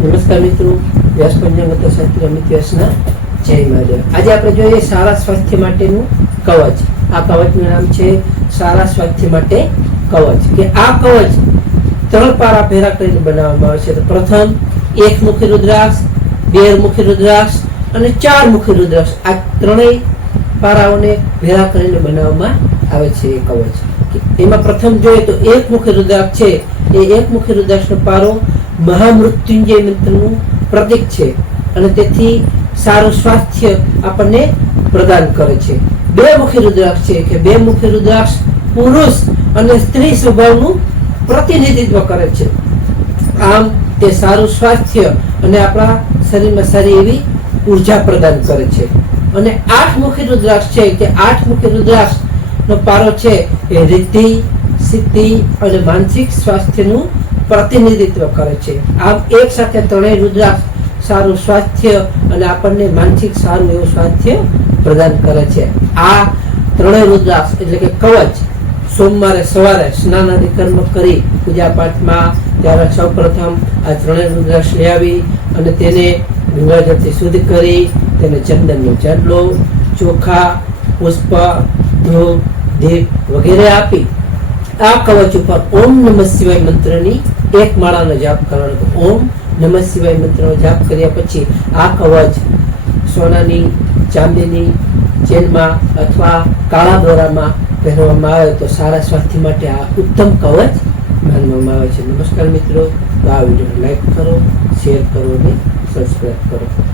નમસ્કાર મિત્રો, વ્યાસ પંચાંગ શાસ્ત્રી અમિત વ્યાસના જય મહાદેવ. આજે આપણે જોઈએ સારા સ્વાસ્થ્ય માટેનું કવચ. આ કવચનું નામ છે સારા સ્વાસ્થ્ય માટે કવચ. કે આ કવચ 3 પારા ભેરા કરીને બનાવવામાં આવે છે. તો પ્રથમ 1 મુખી રુદ્રાક્ષ, 2 મુખી રુદ્રાક્ષ અને 4 મુખી રુદ્રાક્ષ. આ ત્રણેય પારાઓને ભેરા કરીને બનાવવામાં આવે છે એ કવચ. એમાં પ્રથમ જોઈએ તો 1 મુખી રુદ્રાક્ષ છે. એ 1 મુખી રુદ્રાક્ષનો પારો મહામૃત્યુંજય મંત્રનું પ્રતીક છે અને તેથી સારું સ્વાસ્થ્ય આપણને પ્રદાન કરે છે. 2 મુખી રુદ્રાક્ષ છે કે 2 મુખી રુદ્રાક્ષ પુરુષ અને સ્ત્રી સ્વભાવનું પ્રતિનિધિત્વ કરે છે. આમ તે સારું સ્વાસ્થ્ય અને આપણા શરીરમાં સારી એવી ઉર્જા પ્રદાન કરે છે. અને 8 મુખી રુદ્રાક્ષ છે કે 8 મુખી રુદ્રાક્ષ નો પારો છે એ રિદ્ધિ, સિદ્ધિ અને માનસિક સ્વાસ્થ્યનું પ્રતિનિધિત્વ કરે છે. આમ એક સાથે ત્રણેય રુદ્રાક્ષ સારું સ્વાસ્થ્ય અને આપણને માનસિક સારું એવું સ્વાસ્થ્ય પ્રદાન કરે છે. આ ત્રણેય રુદ્રાક્ષ એટલે કે કવચ સોમવારે સવારે સ્નાન આદિ કર્મ કરી પૂજા પાઠમાં ત્યારે સૌપ્રથમ આ ત્રણેય રુદ્રાક્ષ લઈ આવી અને તેને ગંગાજળથી શુદ્ધ કરી તેને ચંદનનો ચાંદલો, ચોખા, પુષ્પ, ધૂપ, દીપ વગેરે આપી આ કવચ ઉપર ઓમ નમઃ શિવાય મંત્રની 1 માળાનો જાપ કરવાનો. ઓમ નમઃ શિવાય મંત્રનો જાપ કર્યા પછી આ કવચ સોનાની, ચાંદીની ચેનમાં અથવા કાળા દોરામાં પહેરવામાં આવે તો સારા સ્વાસ્થ્ય માટે આ ઉત્તમ કવચ માનવામાં આવે છે. નમસ્કાર મિત્રો, તો આ વિડીયોને લાઈક કરો, શેર કરો અને સબસ્ક્રાઈબ કરો.